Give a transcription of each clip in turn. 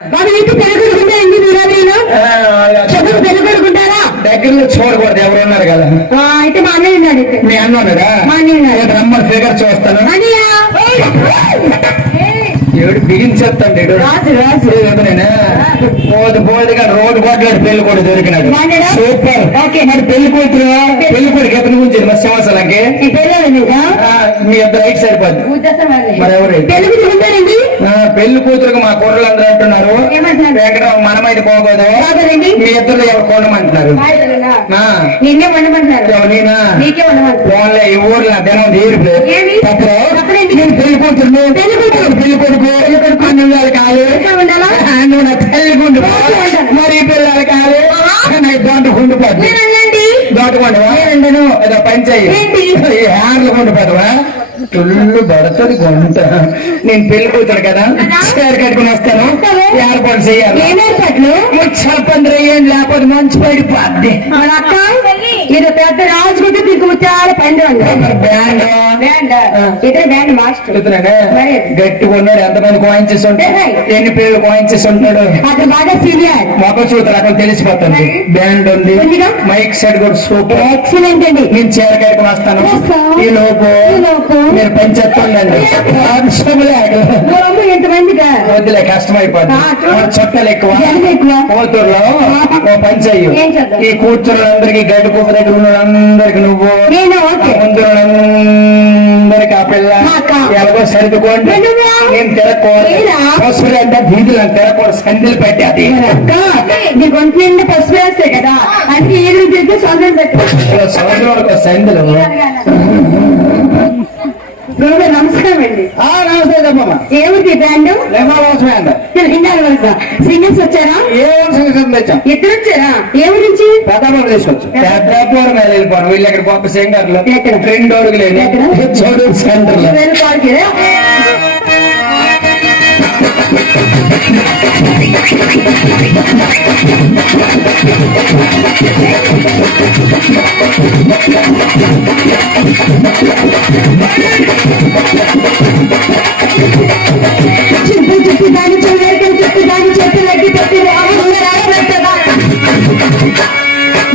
వాళ్ళ ఇంటి పెరుగుడుకుంటే ఎన్ని దూరాలు చదువు పెరుగుడుకుంటారా దగ్గరలో చూడకూడదు ఎవరు ఉన్నారు కదా. అయితే మా అన్నయ్య ఉన్నాడు. మీ అన్న ఉన్నాడా? మా అన్నయ్య ఉన్నాడు. రమ్మని ఫిగర్ చూస్తాను. ఏడు బిగించేస్తాండి రాజు రాజు పోదు పోదుగా రోడ్డు కొట్లాడు పెళ్లి కూడా దొరికినాడు. సూపర్. మరి పెళ్లి కూతురు పెళ్లి కొడుకు ఎతను గురించి మరి సంవత్సరాలకి మీ ఇద్దరు రైట్ సరిపోద్ది. మరి ఎవరు పెళ్లి కూతురుకు మా కోడలందరూ అంటున్నారు ఎక్కడ మనమైతే పోకూడదు, మీ ఇద్దరు ఎవరు కొనమంటున్నారు. ఫోన్లే ఈ ఊర్లో దినం తీర్పు నేను పెళ్లి కూతురు పెళ్లి కొడుకు పిల్లలు కాదు నువ్వు నా తల్లి గుండు మరి పిల్లలు కాదు దొంట గుండిపోద్ది. దొంటకుండవా ఏదో పంచాయి హ్యాండ్లు గుండిపోతావా తుళ్ళు పడుతుంది గుంట. నేను పెళ్లి కూతురు కదా చీర కట్టుకుని వస్తాను. ఏర్పాటు చేయాలి. ముచ్చపంద్ర ఏం లేకపోతే మంచి పడిపోద్ది. ఇది పెద్ద రాజుకుంటే మీకు ముత్యాల పండు బ్యాండ్ ఇదే బ్యాండ్ మాస్టర్ గట్టిగా ఉన్నాడు. ఎంతమంది కాయిన్స్ ఉంటాడు, ఎన్ని పేర్లు కాయిన్స్ ఉంటాడు. అతను బాగా సీనియర్ మొక్క చూస్తారు అక్కడ తెలిసిపోతుంది. బ్యాండ్ ఉంది, మైక్ సెట్ కూడా సూపర్ ఎక్సలెంట్ అండి. నేను చీర కట్టుకుని వస్తాను. ఈ లోపు మీరు పంచేస్తుండండి. ఎంతమందిగా వద్దులే కష్టమైపోతుంది. చుట్టాలు ఎక్కువ కూతురులో ఓ పంచయ్యు. ఈ కూతురులందరికీ గడ్డి కుక్క దగ్గర ఉన్న అందరికి నువ్వు ముందు అందరికి ఆ పిల్ల ఎలాగో సర్దుకోండి. నేను తిరగకూడదు అంటే బీదులు అని తిరగకూడదు. సందులు పెట్టి అది నీ గొంతు నిండా పసుపు వేస్తాయి కదా అంటే ఏడు తిరిగి సొంతం పెట్టు సందులు. నమస్కారం అండి. నమస్తే చెప్పమ్మా. ఏమిటి బ్యాండ్? బ్యాండ్ సింగర్స్ వచ్చారా? తెచ్చాం. ఇద్దరు వచ్చారా? ఏ నుంచి? పెద్దపూర్ తీసుకొచ్చు. పెద్దపూర్ మీద వెళ్ళిపోను. వీళ్ళు ఎక్కడ గొప్ప సింగర్లు 2 అడుగులు చోడు సెంటర్ లో చుట్టూ చుట్టూ దాని చూడలేదు చుట్టూ దాని చెట్టు లగ్గి పెట్టి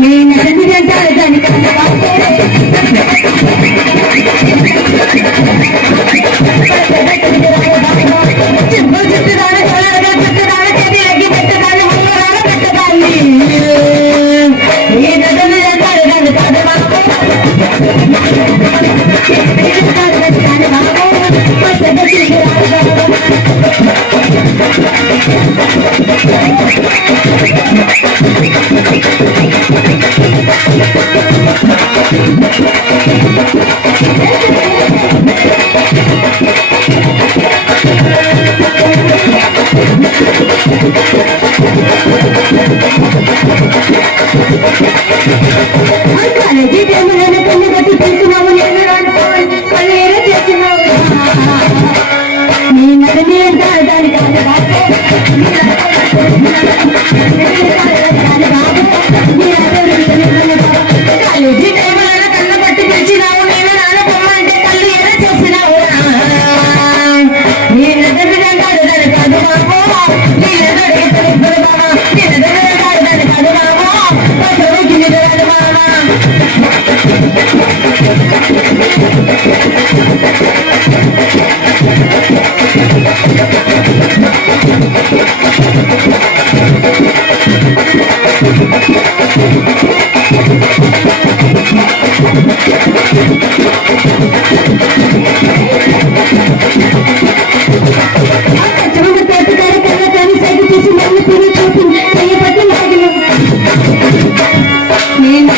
నేను ఎనిమిది అంటారు దాని చుట్టూ చుట్టూ దాని చూడగా చుట్టూ దాని చెట్టు లగ్గి పెట్టదాన్ని పెట్టదాన్ని నేను ఎనిమిది అంటారు దాన్ని కాదు కన్ను కట్టి తీసుకున్నాము నేను కళ్ళు ఏదో చేస్తున్నావు నీ నడిని అంటారు దాని కాలేజీ టైంలో కళ్ళు కట్టి పిలిచినావు నేను నాన్న పొమ్మంటే కళ్ళు ఏదో చేసినావు నీ నడిని అంటారు దాని కాదు బాబు నీ నడిని బాబా నీ నడిని అంటారు దాని కాదు బాబు గిన్నె బాబా నేను